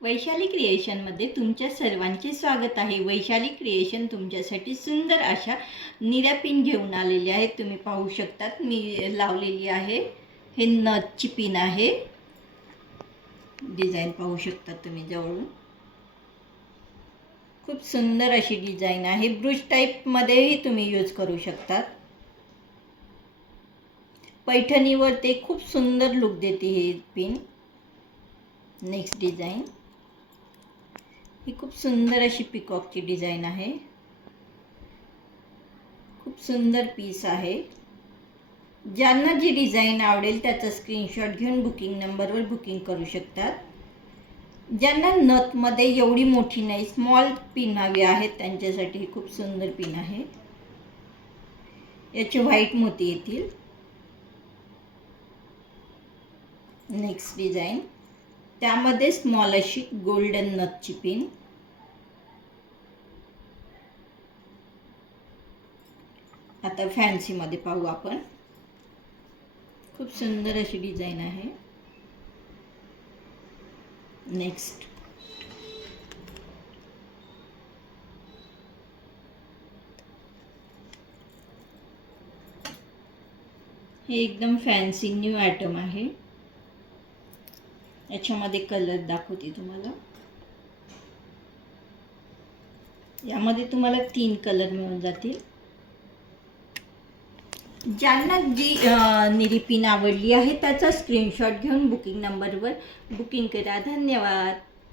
वैशाली क्रिएशनमध्ये तुमच्या सर्वांचे स्वागत आहे। वैशाली क्रिएशन तुमच्यासाठी सुंदर अशा निऱ्या पिन घेऊन आलेली आहे। तुम्ही पाहू शकतात मी लावलेली आहे। हे नथची पिन आहे। डिझाइन पाहू शकता तुम्ही जवळून। खूप सुंदर अशी डिझाइन आहे। ब्रूच टाईपमध्येही तुम्ही यूज करू शकता। पैठणीवर ते खूप सुंदर लुक देते ही पिन। नेक्स्ट डिझाइन ही खूप सुंदर अशी पिकॉकची डिझाइन आहे। खूप सुंदर पीस आहे। ज्यांना जी डिझाइन आवडेल त्याचा स्क्रीनशॉट घेऊन बुकिंग नंबरवर बुकिंग करू शकतात। ज्यांना नथमध्ये एवढी मोठी नाही स्मॉल पिन हवी आहे त्यांच्यासाठी ही खूप सुंदर पिन आहे। याचे व्हाईट मोती येतील। नेक्स्ट डिझाइन त्यामध्ये स्मॉल अशी गोल्डन नथची पिन। आता फॅन्सी मध्ये पाहू आपण। खूप सुंदर अशी डिझाइन आहे। नेक्स्ट हे एकदम फॅन्सी न्यू आयटम आहे। याच्यामध्ये कलर दाखवते तुम्हाला। यामध्ये तुम्हाला 3 कलर मिळून जातील। ज्यांना जी निरी पिन आवडली आहे त्याचा स्क्रीनशॉट घेऊन बुकिंग नंबरवर बुकिंग करा। धन्यवाद।